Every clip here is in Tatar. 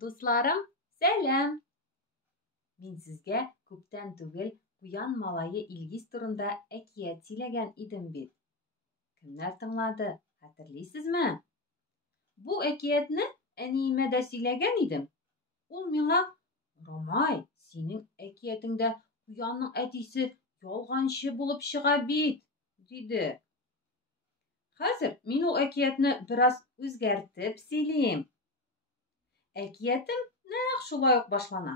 Дусларым, сәлам! Мин сезгә күптән түгел Куян малайы Илгиз турында әкият сөйләгән идем бит. Кемнәр тыңлады, хәтерлисезме? Бу әкиятне әниемә дә сөйләгән идем. Ул миңа: "Ромай, синең әкиятеңдә Куянның әтисе ялганчы булып чыга бит", диде. Хәзер мин ул әкиятне бераз үзгәртеп сөйлим. Әкиятем нәкъ шулай ук башлана.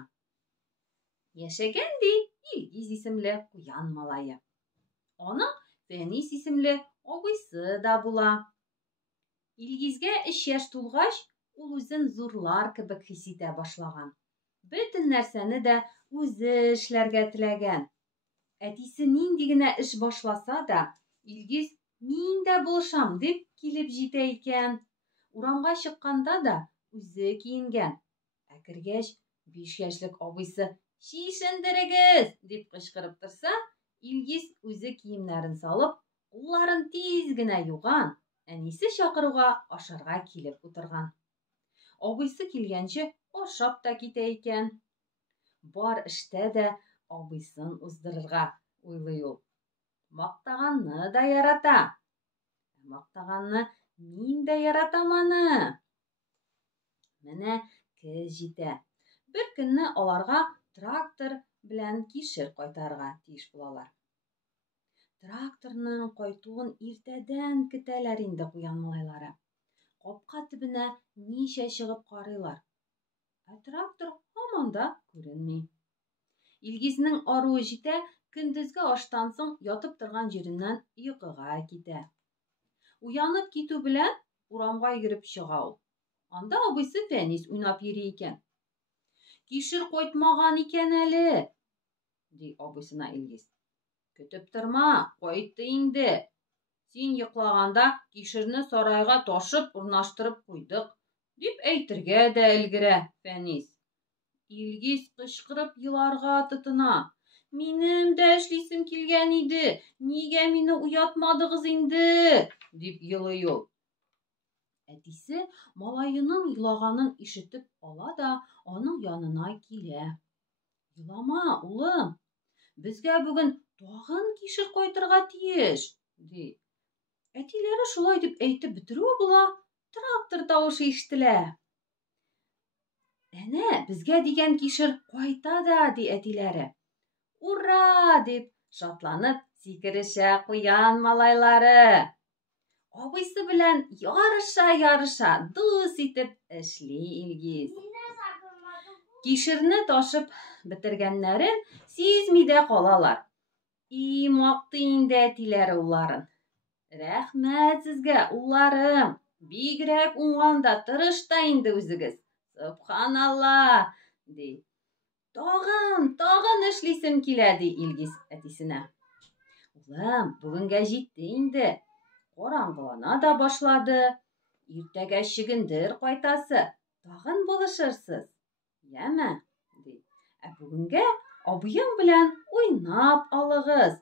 Яшәгән ди Илгиз исемле Куян малае. Аның Фәнис исемле абыйсы да була. Илгизгә 3 яшь тулгач, ул үзен зурлар кебек хис итә башлаган. Бөтен нәрсәне дә үзе эшләргә теләгән. Әтисе нинди генә эш башласа да, Илгиз мин дә булышам дип килеп җитә икән. Урамга чыкканда да үзе киенгән. Кергәч, 5 яшьлек абыйсы "Чишендерегез!" дип кычкырып торса, Илгиз үзе киемнәрен салып, кулларын тиз генә юган, әнисе чакыруга ашарга килеп утырган. Абыйсы килгәнче ашап та китә икән. Бар эштә дә абыйсын уздырырга уйлый ул. Мактаганны да ярата. Мактаганны мин дә яратам аны. Менә көз җитә. Бер көнне аларга трактор белән кишер кайтарырга тиеш булалар. Тракторның кайтуын иртәдән көтәләр инде Куян малайлары. Капка төбенә ничә чыгып карыйлар. Трактор һаман да күренми. Илгизнең аруы җитә, көндезге аштан соң ятып торган җиреннән йокыга китә. Уянып китү белән урамга йөгереп чыга ул. Анда абыйсы Фәнис уйнап йөри икән. "Кишер кайтмаган икән әле", ди абыйсына Илгиз. "Көтеп торма, кайтты инде. Син йоклаганда кишерне сарайга ташып урнаштырып куйдык", дип әйтергә дә өлгерә Фәнис. Илгиз кычкырып еларга тотына. "Минем дә эшлисем килгән иде. Нигә мине уятмадыгыз инде?" дип елый ул. Әтисе малаеның елаганын ишетеп ала да аның янына килә. "Елама, улым, безгә бүген тагын кишер кайтырга тиеш", ди. Әтиләре шулай дип әйтеп бетерүе була, трактор тавышы ишетелә. "Әнә, безгә дигән кишер кайта да", ди әтиләре. "Ура!" дип шатланып сикерешә Куян малайлары. Абыйсы белән ярыша-ярыша дус итеп эшли Илгиз. Кишерне ташып бетергәннәрен сизми дә калалар. Мактый инде әтиләре улларын. "Рәхмәт сезгә, улларым. Бигрәк уңганда тырыш та инде үзегез. Субханалла", ди. Тагын эшлисем килә", ди Илгиз әтисенә. "Улым, бүгенгә җитте инде. Караңгылана да башлады. Иртәгә чөгендер кайтасы. Тагын булышырсыз. Яме", ди. "Бүгенгә абыең белән уйнап алыгыз.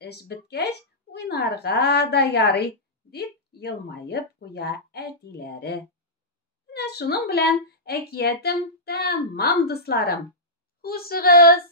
Эш беткәч, уйнарга да ярый", дип елмаеп куя әтиләре. Менә шуның белән әкиятем тәмам, дусларым. Хушыгыз!